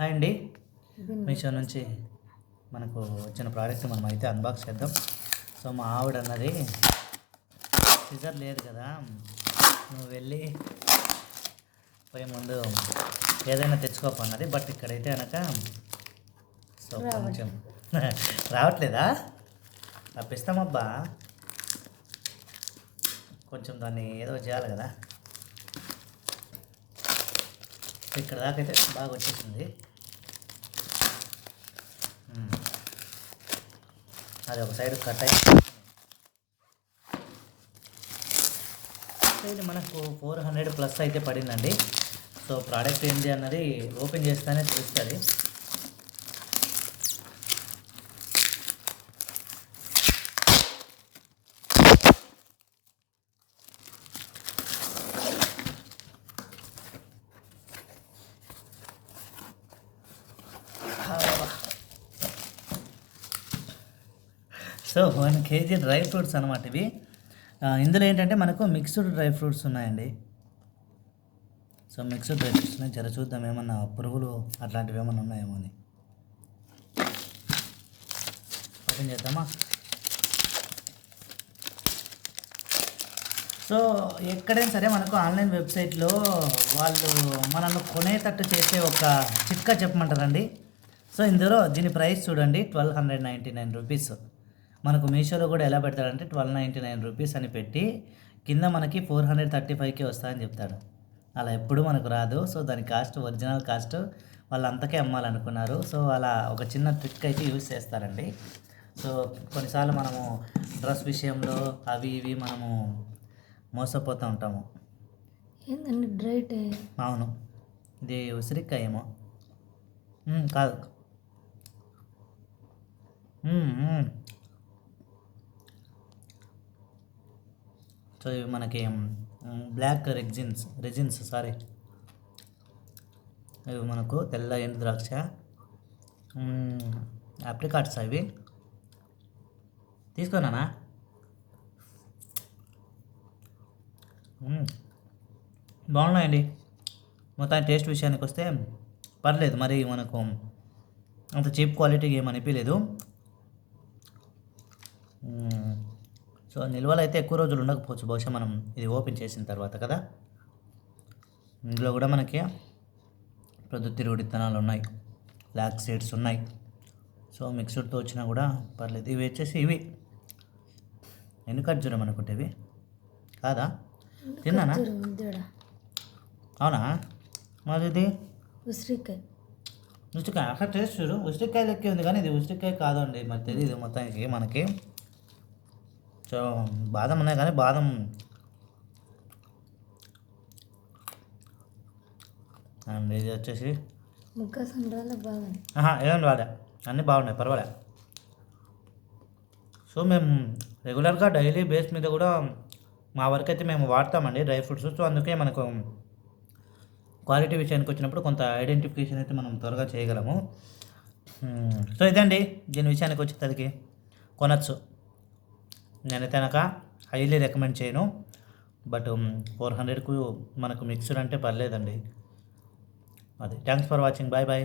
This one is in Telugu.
హాయ్ అండి. మీషో నుంచి మనకు వచ్చిన ప్రోడక్ట్ మనం అయితే అన్బాక్స్ చేద్దాం. సో మా ఆవిడ అన్నది సిజర్ లేదు కదా, నువ్వు వెళ్ళి పోయే ముందు ఏదైనా తెచ్చుకోపన్నది. బట్ ఇక్కడైతే కనుక సో కొంచెం రావట్లేదా, రప్పిస్తామబ్బా, కొంచెం దాన్ని ఏదో చేయాలి కదా. ఇక్కడ దాకా అయితే బాగా వచ్చేసింది. అది ఒక సైడ్ కట్ అయ్యి ఇది మనకు 400+ అయితే పడిందండి. సో ప్రోడక్ట్ ఏంటి అన్నది ఓపెన్ చేస్తేనే తెలుస్తుంది. సో 1 kg డ్రై ఫ్రూట్స్ అనమాట ఇవి. ఇందులో ఏంటంటే మనకు మిక్స్డ్ డ్రై ఫ్రూట్స్ ఉన్నాయండి. సో మిక్స్డ్ డ్రై ఫ్రూట్స్ ఉన్నాయి. జర చూద్దాం ఏమన్నా పురుగులు అట్లాంటివి ఏమన్నా ఉన్నాయేమో అని. ఓపెన్ చేద్దామా. సో ఎక్కడైనా సరే మనకు ఆన్లైన్ వెబ్సైట్లో వాళ్ళు మనల్ని కొనేటట్టు చేసే ఒక చిట్కా చెప్పమంటారండి. సో ఇందులో దీని ప్రైస్ చూడండి, 1299 రూపీస్. మనకు మీషోలో కూడా ఎలా పెడతాడంటే 1299 రూపీస్ అని పెట్టి కింద మనకి 435కే వస్తాయని చెప్తాడు. అలా ఎప్పుడు మనకు రాదు. సో దాని కాస్ట్, ఒరిజినల్ కాస్ట్ వాళ్ళు అంతకే అమ్మాలనుకున్నారు. సో అలా ఒక చిన్న ట్రిక్ అయితే యూజ్ చేస్తారండి. సో కొన్నిసార్లు మనము డ్రెస్ విషయంలో అవి ఇవి మనము మోసపోతూ ఉంటాము. ఏందండి డ్రైట్? అవును, ఇది ఉసిరికాయ ఏమో కాదు. సో ఇవి మనకి బ్లాక్ రెజిన్స్ సారీ, ఇవి మనకు తెల్ల ఎండు ద్రాక్ష అప్రికాట్స్ అవి తీసుకున్నానా. బాగున్నాయండి. మొత్తం టేస్ట్ విషయానికి వస్తే పర్లేదు, మరి మనకు అంత చీప్ క్వాలిటీకి ఏమనిపించలేదు. సో నిల్వలు అయితే ఎక్కువ రోజులు ఉండకపోవచ్చు, బహుశా మనం ఇది ఓపెన్ చేసిన తర్వాత కదా. ఇందులో కూడా మనకి ప్రొద్దుతిరుగుడు విత్తనాలు ఉన్నాయి, బ్లాక్ సీడ్స్ ఉన్నాయి. సో మిక్స్డ్తో వచ్చినా కూడా పర్లేదు. ఇవి వచ్చేసి ఇవి ఎన్ని ఖర్జూరం అనుకుంటే ఇవి కాదా, తిన్నానా? అవునా, మరి ఇది ఉసిరికాయ అక్కడ టేస్ట్ చూడు, ఉసిరికాయ లెక్కే ఉంది కానీ ఇది ఉసిరికాయ కాదండి, మరి తెలియదు మొత్తానికి మనకి. సో బాదం ఉన్నాయి కానీ బాదం అండ్ ఇది వచ్చేసి ఏమని వాడా, అన్నీ బాగున్నాయి, పర్వాలే. సో మేము రెగ్యులర్గా డైలీ బేస్ మీద కూడా మా వరకు అయితే మేము వాడతామండి డ్రై ఫ్రూట్స్. సో అందుకే మనకు క్వాలిటీ విషయానికి వచ్చినప్పుడు కొంత ఐడెంటిఫికేషన్ అయితే మనం త్వరగా చేయగలము. సో ఇదండి, దీని విషయానికి వచ్చేసరికి కొనచ్చు. నేనైతే కనుక హైలీ రికమెండ్ చేయను. బట్ 400కు మనకు మిక్స్డ్ అంటే పర్లేదండి. అది thanks for watching. Bye bye.